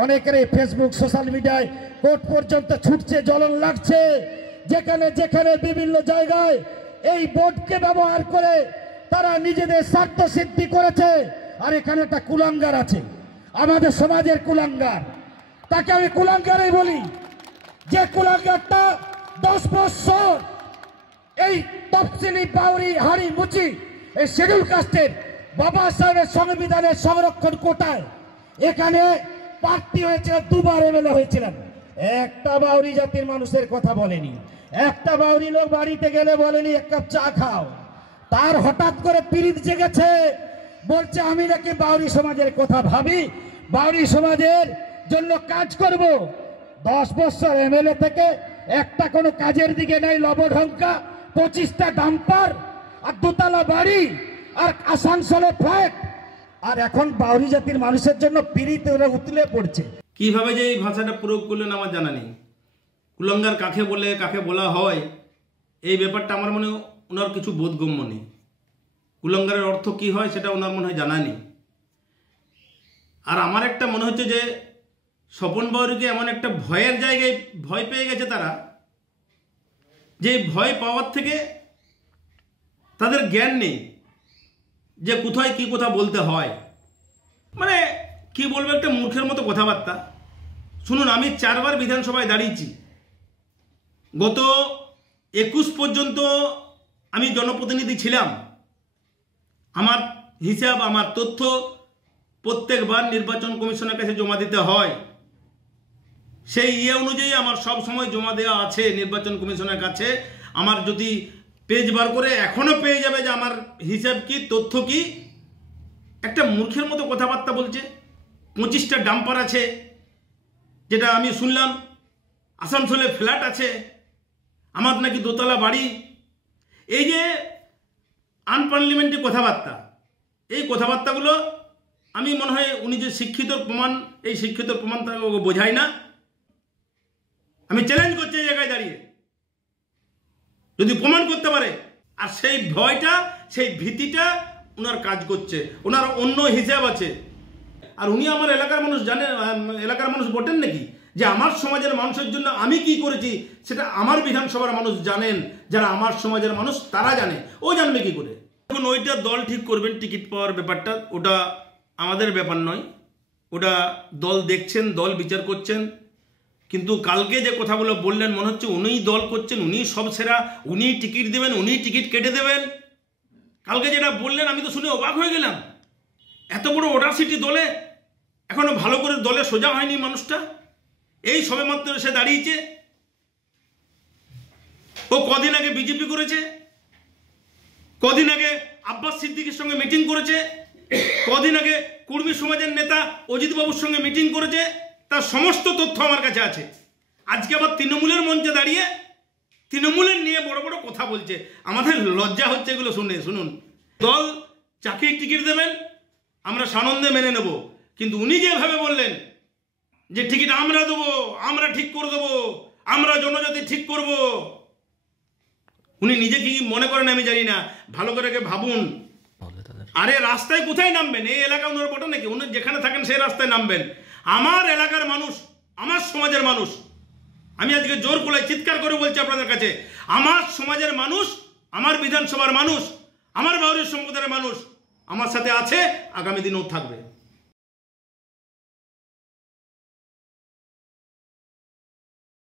অনেকের Facebook social মিডিয়ায় court পর্যন্ত ছুটছে, জ্বলন লাগছে, যেখানে যেখানে বিভিন্ন জায়গায় এই বোর্ডকে ব্যবহার করে তারা নিজেদের স্বার্থ সিদ্ধি করেছে। আর এখানে একটা কুলাঙ্গার আছে, আমাদের সমাজের কুলাঙ্গার, তাকে আমি কুলাঙ্গারই বলি। যে কুলাঙ্গারটা 10 বছর এই তফসিলি বাউরি হাড়ি মুচি এই শিডিউল কাস্টের বাবা সাহেবের সংবিধানের সংরক্ষণ কোটায় এখানে প্রার্থী হয়েছিল, 2 বার এমএলএ হয়েছিলেন। একটা বাউরি জাতির মানুষের কথা বলেনি, একটা বাউরি লোক বাড়িতে গেলে বলেনি এক কাপ চা খাও। তার হঠাৎ করে পীড়িত জেগেছে, বলছে আমি নাকি বাউরি সমাজের কথা ভাবি, বাউরি সমাজের জন্য কাজ করব। 10 বছর এমএলএ থেকে একটা কোনো কাজের দিকে নাই, লবঢঙ্কা, 25টা ডাম্পার আর 2 তলা বাড়ি আর আসানসোলে ফ্ল্যাট, আর এখন বাউরি জাতির মানুষের জন্য পীড়িত ওরা উতলে পড়ছে। কিভাবে যে এই ভাষাটা প্রয়োগ করলেন আমার জানা নেই। কুলাঙ্গার কাকে বলে, কাকে বলা হয়, এই ব্যাপারটা আমার মনে ওনার কিছু বোধগম্য নেই। কুলাঙ্গারের অর্থ কি হয় সেটা ওনার মনে হয় জানা নেই। আর আমার একটা মনে হচ্ছে যে স্বপন বাউরিকে এমন একটা ভয়ের জায়গায় ভয় পেয়ে গেছে তারা, যে ভয় পাওয়ার থেকে তাদের জ্ঞান নেই যে কোথায় কি কথা বলতে হয়। মানে কি বলবো, একটা মূর্খের মতো কথাবার্তা। শুনুন, আমি 4 বার বিধানসভায় দাঁড়িয়েছি। গত 21 পর্যন্ত আমি জনপ্রতিনিধি ছিলাম। আমার হিসাব, আমার তথ্য প্রত্যেকবার নির্বাচন কমিশনের কাছে জমা দিতে হয়। সেই অনুযায়ী আমার সব সময় জমা দেওয়া আছে নির্বাচন কমিশনের কাছে। আমার যদি পেজ বার করে এখনো পেয়ে যাবে যে আমার হিসাব কি, তথ্য কি। একটা মূর্খের মতো কথাবার্তা বলছে। 25টা ডাম্পার আছে, যেটা আমি শুনলাম। আসানসোলে ফ্ল্যাট আছে, আমার নাকি 2 তলা বাড়ি। এই যে আনপার্লিমেন্টারি কথাবার্তা, এই কথাবার্তাগুলো আমি মনে হয় উনি যে শিক্ষিত প্রমাণ, এই শিক্ষিত প্রমাণ তাকে বোঝায় না। আমি চ্যালেঞ্জ করছি এই জায়গায় দাঁড়িয়ে, যদি প্রমাণ করতে পারে। আর সেই ভয়টা, সেই ভীতিটা ওনার কাজ করছে, ওনার অন্য হিসাব আছে। আর উনি আমার এলাকার মানুষ জানেন, এলাকার মানুষ বটেন নাকি যে আমার সমাজের মানুষের জন্য আমি কি করেছি সেটা আমার বিধানসভার মানুষ জানেন। যারা আমার সমাজের মানুষ তারা জানে, ও জানবে কি করে? এখন ওইটা দল ঠিক করবেন, টিকিট পাওয়ার ব্যাপারটা, ওটা আমাদের ব্যাপার নয়। ওটা দল দেখছেন, দল বিচার করছেন। কিন্তু কালকে যে কথাগুলো বললেন, মনে হচ্ছে উনিই দল করছেন, উনিই সব সেরা, উনিই টিকিট দেবেন, উনিই টিকিট কেটে দেবেন। কালকে যেটা বললেন আমি তো শুনে অবাক হয়ে গেলাম। এত বড় ওডাসিটি দলে, এখনো ভালো করে দলে সোজা হয়নি মানুষটা। এই সবে মাত্র সে দাঁড়িয়েছে। ও কদিন আগে বিজেপি করেছে, কদিন আগে আব্বাস সিদ্দিকীর সঙ্গে মিটিং করেছে, কদিন আগে কুর্মী সমাজের নেতা অজিত বাবুর সঙ্গে মিটিং করেছে। তার সমস্ত তথ্য আমার কাছে আছে। আজকে আবার তৃণমূলের মঞ্চে দাঁড়িয়ে তৃণমূলের নিয়ে বড় বড় কথা বলছে। আমাদের লজ্জা হচ্ছে এগুলো শুনে। শুনুন, দল চাকরির টিকিট দেবেন, আমরা সানন্দে মেনে নেব। কিন্তু উনি যেভাবে বললেন যে টিকিট আমরা দেবো, আমরা ঠিক করে দেবো, আমরা জনজাতি ঠিক করব, উনি নিজে কি মনে করেন আমি জানি না। ভালো করে ভাবুন। আরে রাস্তায় কোথায় নামবেন? এই এলাকা ওনার বটে নাকি? উনি যেখানে থাকেন সেই রাস্তায় নামবেন। আমার এলাকার মানুষ, আমার সমাজের মানুষ, আমি আজকে জোর গলায় চিৎকার করে বলছি আপনাদের কাছে, আমার সমাজের মানুষ, আমার বিধানসভার মানুষ, আমার বাউরি সম্প্রদায়ের মানুষ আমার সাথে আছে, আগামী দিনেও থাকবে।